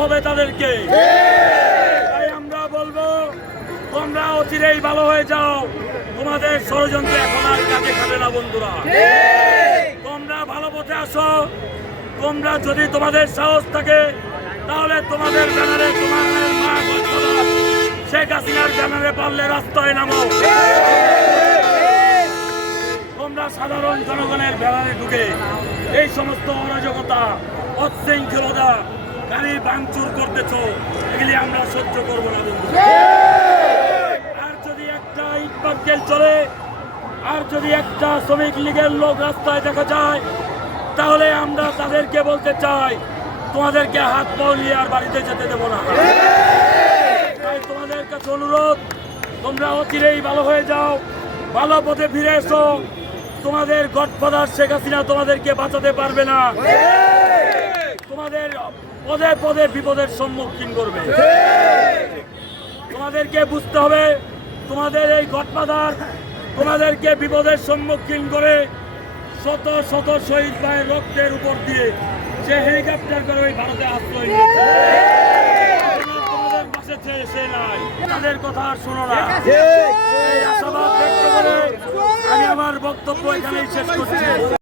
হবে তাদেরকে। তাই আমরা বলবো, তোমরা অচিরেই ভালো হয়ে যাও। তোমাদের ষড়যন্ত্র এখন আর কাজে খাবে না বন্ধুরা। তোমরা ভালো পথে আসো। তোমরা যদি তোমাদের সাহস থাকে তাহলে তোমাদের ব্যানারে তোমাদের মা গডফাদার শেখ হাসিনার ব্যানারে পারলে রাস্তায় নামো। তোমরা সাধারণ জনগণের ব্যানারে ঢুকে এই সমস্ত অরাজকতা, অশৃঙ্খলতা, গাড়ি ভাঙচুর করতেছ, এগুলি আমরা সহ্য করবো না বন্ধু। আর যদি একটা ইটপাটকেল চলে, আর যদি একটা শ্রমিক লীগের লোক রাস্তায় দেখা যায়, তাহলে আমরা তাদেরকে বলতে চাই, তোমাদেরকে হাত পাও নিয়ে আর বাড়িতে যেতে দেবো না। তাই তোমাদের কাছে অনুরোধ, তোমরা অচিরেই ভালো হয়ে যাও, ভালো পথে ফিরে এসো। তোমাদের গডফাদার শেখ হাসিনা তোমাদেরকে বাঁচাতে পারবে না। তোমাদের পদে পদে বিপদের সম্মুখীন করবে। তোমাদেরকে বুঝতে হবে, তোমাদের এই গডফাদার তোমাদেরকে বিপদের সম্মুখীন করে শত শত শহীদ ভাইয়ের রক্তের উপর দিয়ে সে হেলিকপ্টার করে ওই ভারতে আশ্রয় নিয়েছে। তোমাদের পাশে সে নাই, তাদের কথা আর শোনো না। এই আশাবাদ ব্যক্ত করে আমি আমার বক্তব্য এখানেই শেষ করছি।